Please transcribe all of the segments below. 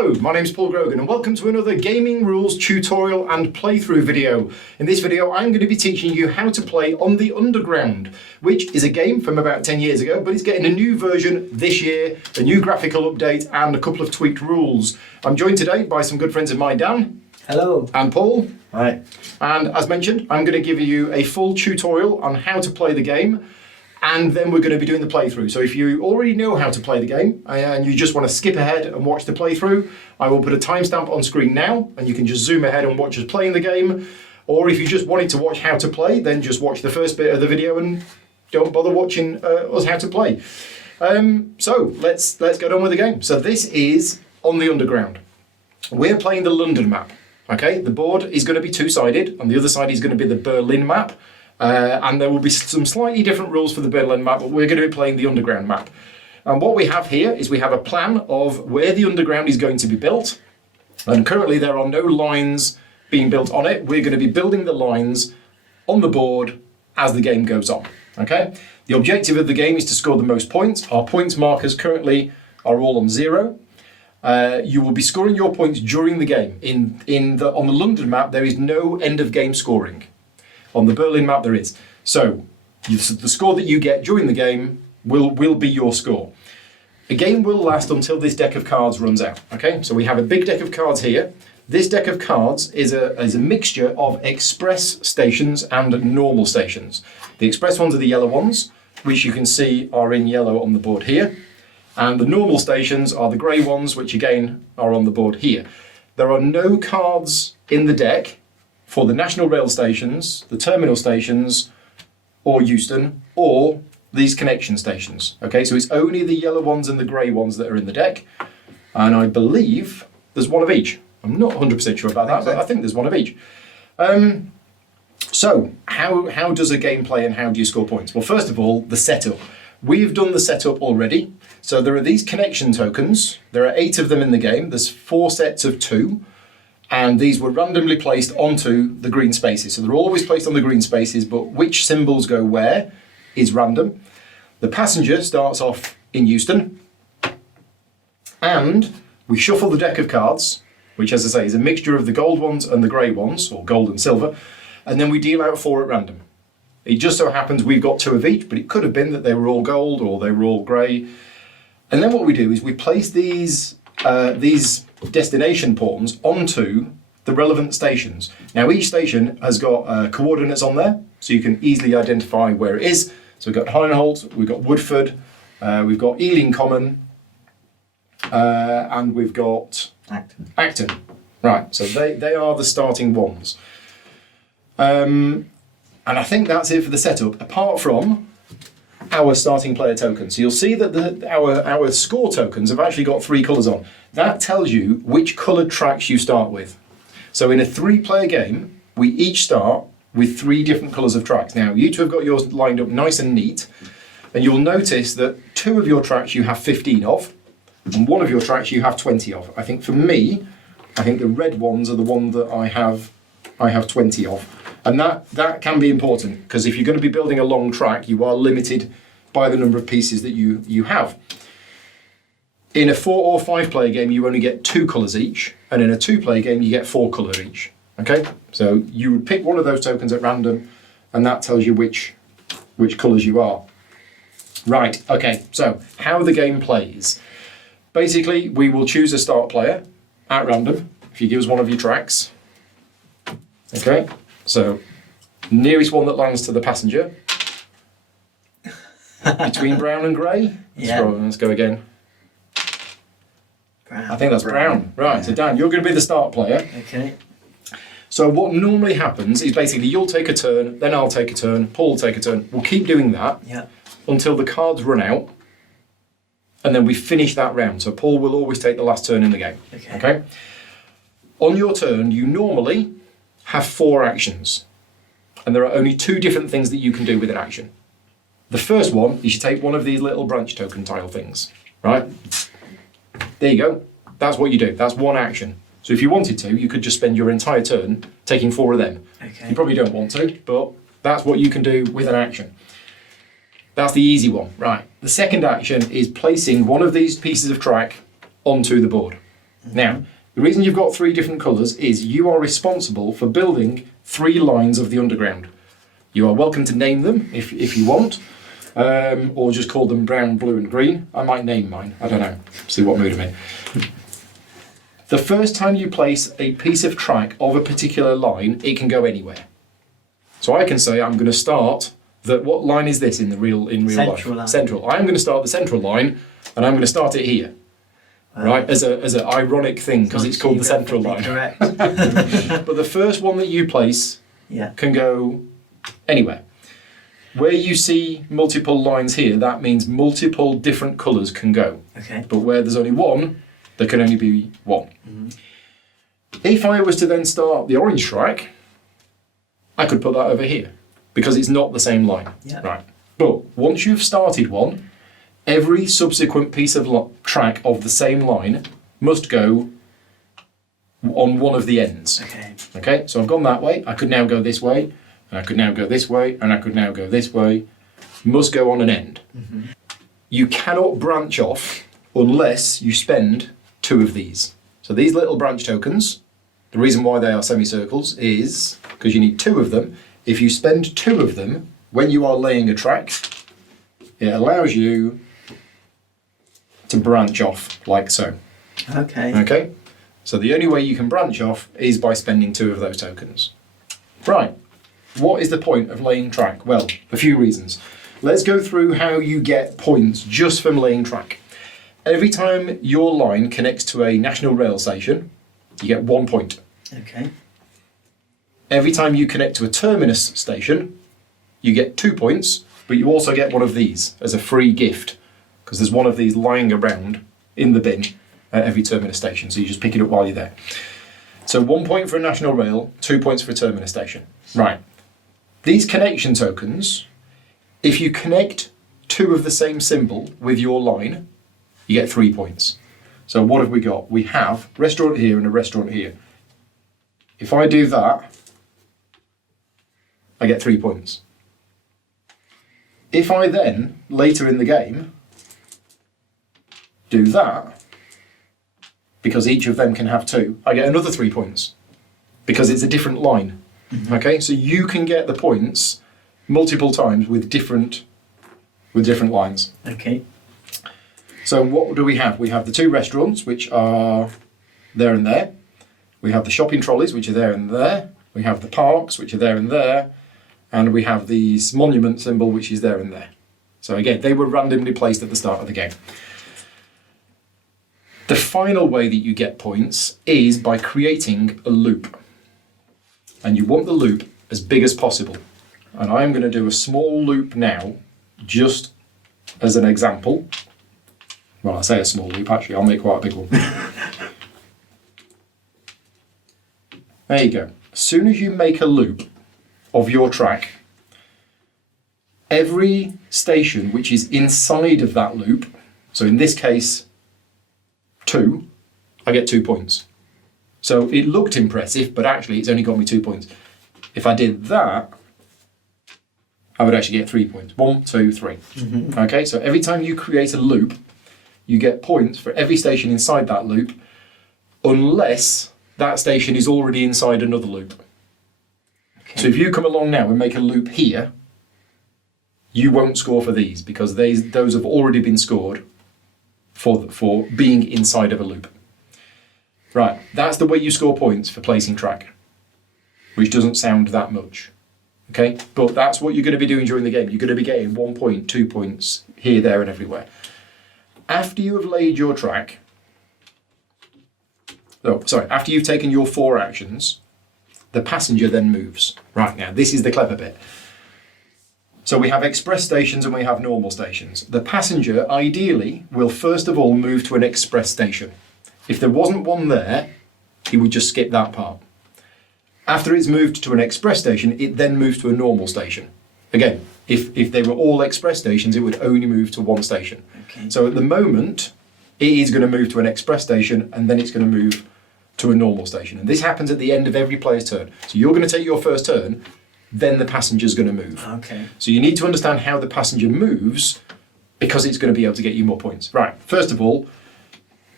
Hello, my name is Paul Grogan and welcome to another gaming rules tutorial and playthrough video. In this video I'm going to be teaching you how to play on the Underground, which is a game from about 10 years ago, but it's getting a new version this year, a new graphical update and a couple of tweaked rules. I'm joined today by some good friends of mine, Dan. Hello. And Paul. Hi. And as mentioned, I'm going to give you a full tutorial on how to play the game. And then we're going to be doing the playthrough. So if you already know how to play the game and you just want to skip ahead and watch the playthrough, I will put a timestamp on screen now and you can just zoom ahead and watch us playing the game. Or if you just wanted to watch how to play, then just watch the first bit of the video and don't bother watching us how to play. So let's get on with the game. So this is on the Underground. We're playing the London map. Okay, the board is going to be two-sided. On the other side is going to be the Berlin map. And there will be some slightly different rules for the Berlin map, but we're going to be playing the Underground map. And what we have here is we have a plan of where the Underground is going to be built. And currently there are no lines being built on it. We're going to be building the lines on the board as the game goes on. Okay? The objective of the game is to score the most points. Our points markers currently are all on 0. You will be scoring your points during the game. On the London map, there is no end of game scoring. On the Berlin map there is. So the score that you get during the game will be your score. A game will last until this deck of cards runs out. Okay, so we have a big deck of cards here. This deck of cards is a mixture of express stations and normal stations. The express ones are the yellow ones, which you can see are in yellow on the board here. And the normal stations are the grey ones, which again are on the board here. There are no cards in the deck for the National Rail stations, the terminal stations, or Euston, or these connection stations. Okay, so it's only the yellow ones and the grey ones that are in the deck. And I believe there's one of each. I'm not 100% sure about that, but I think there's one of each. So how does a game play and how do you score points? Well, first of all, the setup. We've done the setup already. So there are these connection tokens. There are 8 of them in the game. There's 4 sets of 2. And these were randomly placed onto the green spaces. So they're always placed on the green spaces, but which symbols go where is random. The passenger starts off in Euston. And we shuffle the deck of cards, which, as I say, is a mixture of the gold ones and the grey ones, or gold and silver. And then we deal out 4 at random. It just so happens we've got 2 of each, but it could have been that they were all gold or they were all grey. And then what we do is we place these destination pawns onto the relevant stations. Now each station has got coordinates on there, so you can easily identify where it is. So we've got Heinhold, we've got Woodford, we've got Ealing Common, and we've got Acton. Right, so they are the starting ones. And I think that's it for the setup, apart from our starting player token. So you'll see that our score tokens have actually got 3 colours on. That tells you which coloured tracks you start with. So in a 3-player game, we each start with 3 different colours of tracks. Now, you 2 have got yours lined up nice and neat, and you'll notice that 2 of your tracks you have 15 of, and 1 of your tracks you have 20 of. I think for me, the red ones are the one that I have 20 of. And that can be important, because if you're going to be building a long track, you are limited by the number of pieces that you have. In a 4 or 5-player game, you only get 2 colours each, and in a 2-player game, you get 4 colours each. Okay, so you would pick one of those tokens at random, and that tells you which colours you are. Right, okay, so how the game plays. Basically, we will choose a start player at random, if you give us one of your tracks. Okay, so nearest one that lands to the passenger. Between brown and grey? Yeah. Let's go again. Brown. I think that's brown. Right, yeah. So Dan, you're going to be the start player. Okay. So what normally happens is basically you'll take a turn, then I'll take a turn, Paul will take a turn. We'll keep doing that until the cards run out, and then we finish that round. So Paul will always take the last turn in the game. Okay? On your turn, you normally have 4 actions, and there are only 2 different things that you can do with an action. The first one is you take one of these little branch token tile things, right? There you go. That's what you do. That's one action. So if you wanted to, you could just spend your entire turn taking 4 of them. Okay. You probably don't want to, but that's what you can do with an action. That's the easy one, right? The second action is placing one of these pieces of track onto the board. Now, the reason you've got 3 different colours is you are responsible for building 3 lines of the underground. You are welcome to name them if you want, or just call them brown, blue and green. I might name mine, I don't know, see what mood I'm in. The first time you place a piece of track of a particular line, it can go anywhere. So I can say I'm going to start, what line is this in real Central life? Line. Central. I'm going to start the central line and I'm going to start it here. Right, as an ironic thing because it's called the central line. Correct. But the first one that you place can go anywhere. Where you see multiple lines here, that means multiple different colours can go. Okay. But where there's only one, there can only be one. Mm-hmm. If I was to then start the orange track, I could put that over here because it's not the same line. Yeah. Right. But once you've started one, every subsequent piece of track of the same line must go on one of the ends. Okay. Okay, so I've gone that way, I could now go this way, and I could now go this way, and I could now go this way. Must go on an end. Mm-hmm. You cannot branch off unless you spend 2 of these. So these little branch tokens, the reason why they are semicircles is because you need 2 of them. If you spend 2 of them when you are laying a track, it allows you to branch off like so. Okay. Okay? So the only way you can branch off is by spending 2 of those tokens. Right. What is the point of laying track? Well, a few reasons. Let's go through how you get points just from laying track. Every time your line connects to a national rail station, you get 1 point. Okay. Every time you connect to a terminus station, you get 2 points, but you also get one of these as a free gift, because there's one of these lying around in the bin at every terminus station, so you just pick it up while you're there. So 1 point for a national rail, 2 points for a terminus station. Right. These connection tokens, if you connect 2 of the same symbol with your line, you get 3 points. So what have we got? We have restaurant here and a restaurant here. If I do that, I get 3 points. If I then, later in the game, do that, because each of them can have 2, I get another 3 points, because it's a different line. Mm-hmm. Okay, so you can get the points multiple times with different lines. Okay. So what do we have? We have the 2 restaurants, which are there and there. We have the shopping trolleys, which are there and there. We have the parks, which are there and there. And we have this monument symbol, which is there and there. So again, they were randomly placed at the start of the game. The final way that you get points is by creating a loop. And you want the loop as big as possible. And I am going to do a small loop now, just as an example. Well, I say a small loop, actually, I'll make quite a big one. There you go. As soon as you make a loop of your track, every station which is inside of that loop, so in this case 2, I get 2 points. So it looked impressive, but actually it's only got me 2 points. If I did that, I would actually get 3 points. 1, 2, 3. Mm-hmm. Okay, so every time you create a loop, you get points for every station inside that loop, unless that station is already inside another loop. So if you come along now and make a loop here, you won't score for these because those have already been scored for being inside of a loop. Right, that's the way you score points for placing track, which doesn't sound that much. Okay, but that's what you're going to be doing during the game. You're going to be getting 1 point, 2 points here, there, and everywhere. After you have laid your track, after you've taken your 4 actions, the passenger then moves. Right, now this is the clever bit. So we have express stations and we have normal stations. The passenger ideally will first of all move to an express station. If there wasn't one there, he would just skip that part. After it's moved to an express station, it then moves to a normal station. Again, if they were all express stations, it would only move to one station. Okay. So at the moment, it is going to move to an express station and then it's going to move to a normal station. And this happens at the end of every player's turn. So you're going to take your first turn, then the passenger's going to move. Okay. So you need to understand how the passenger moves because it's going to be able to get you more points. Right, first of all,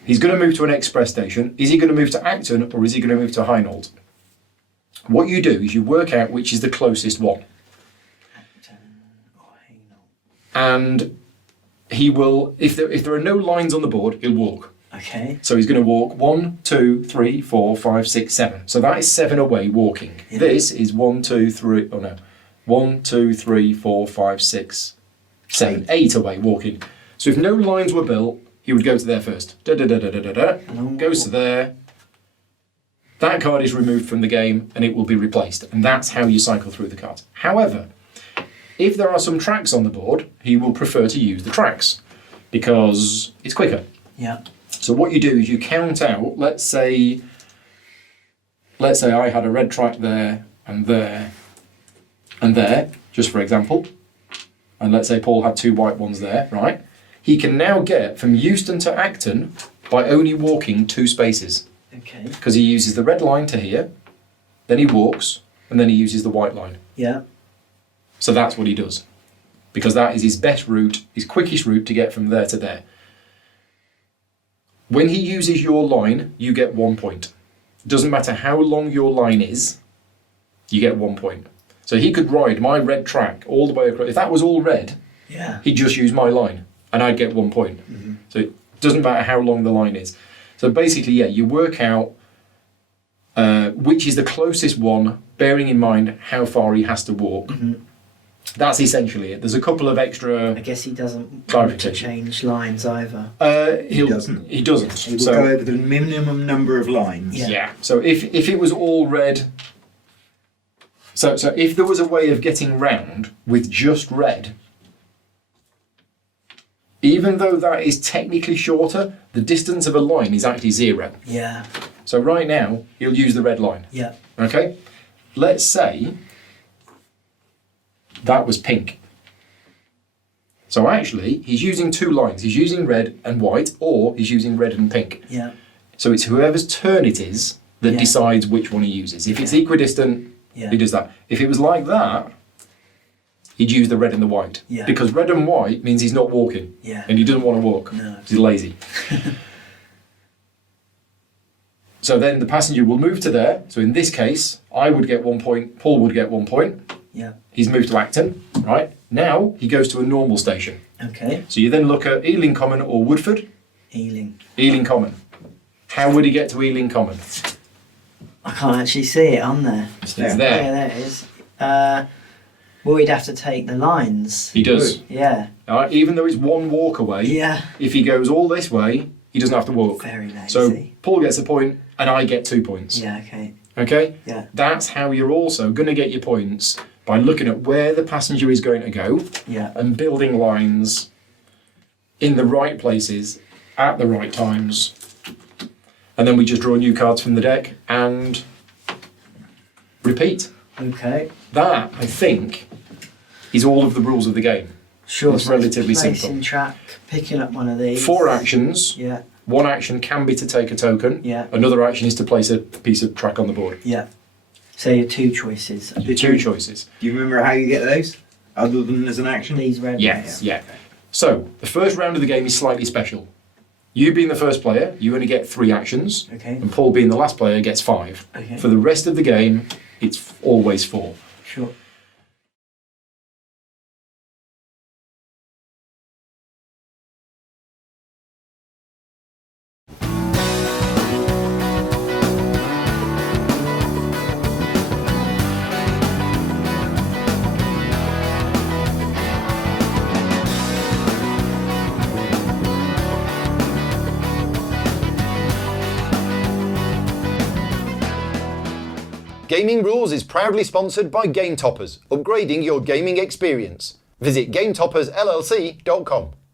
He's going to move to an express station. Is he going to move to Acton or is he going to move to Hainault? What you do is you work out which is the closest one. Acton or Hainault. And he will, if there are no lines on the board, he'll walk. Okay. So he's going to walk 1, 2, 3, 4, 5, 6, 7. So that is 7 away walking. Yeah. This is 1, 2, 3, oh no. 1, 2, 3, 4, 5, 6, 7, 8 away walking. So if no lines were built, he would go to there first. Goes to there. That card is removed from the game and it will be replaced. And that's how you cycle through the cards. However, if there are some tracks on the board, he will prefer to use the tracks because it's quicker. Yeah. So what you do is you count out, let's say I had a red track there, and there, just for example. And let's say Paul had 2 white ones there, right? He can now get from Euston to Acton by only walking 2 spaces. Okay. Because he uses the red line to here, then he walks, and then he uses the white line. Yeah. So that's what he does. Because that is his best route, his quickest route to get from there to there. When he uses your line, you get 1 point. It doesn't matter how long your line is, you get 1 point. So he could ride my red track all the way across. If that was all red, yeah, he'd just use my line and I'd get 1 point. Mm-hmm. So it doesn't matter how long the line is. So basically, yeah, you work out which is the closest one, bearing in mind how far he has to walk. Mm-hmm. That's essentially it. There's a couple of extra. I guess he doesn't want to change lines either. He doesn't. He doesn't. He will go over the minimum number of lines. Yeah. So if it was all red. So if there was a way of getting round with just red, even though that is technically shorter, the distance of a line is actually 0. Yeah. So right now he'll use the red line. Yeah. Okay. Let's say that was pink. So actually, he's using 2 lines. He's using red and white, or he's using red and pink. Yeah. So it's whoever's turn it is that decides which one he uses. If it's equidistant, he does that. If it was like that, he'd use the red and the white. Yeah. Because red and white means he's not walking. Yeah. And he doesn't want to walk. No. He's lazy. So then the passenger will move to there. So in this case, I would get 1 point, Paul would get 1 point. Yeah. He's moved to Acton, right? Now he goes to a normal station. Okay. So you then look at Ealing Common or Woodford. Ealing Common. How would he get to Ealing Common? I can't actually see it on there. It's there. Yeah, there it is. Well, he'd have to take the lines. He does. Yeah. Even though it's 1 walk away, yeah, if he goes all this way, he doesn't have to walk. Very lazy. So Paul gets a point and I get 2 points. Yeah, okay. Okay? Yeah. That's how you're also going to get your points, by looking at where the passenger is going to go and building lines in the right places at the right times. And then we just draw new cards from the deck and repeat. Okay. That, I think, is all of the rules of the game. Sure. It's relatively simple. Placing track, picking up one of these. 4 actions. Yeah. 1 action can be to take a token. Yeah. Another action is to place a piece of track on the board. Yeah. So your 2 choices. The 2 choices. Do you remember how you get those? Other than as an action? These red Yes, yeah. So, the first round of the game is slightly special. You being the first player, you only get 3 actions. Okay. And Paul being the last player gets 5. Okay. For the rest of the game, it's always 4. Sure. Gaming Rules is proudly sponsored by Game Toppers, upgrading your gaming experience. Visit GameToppersLLC.com.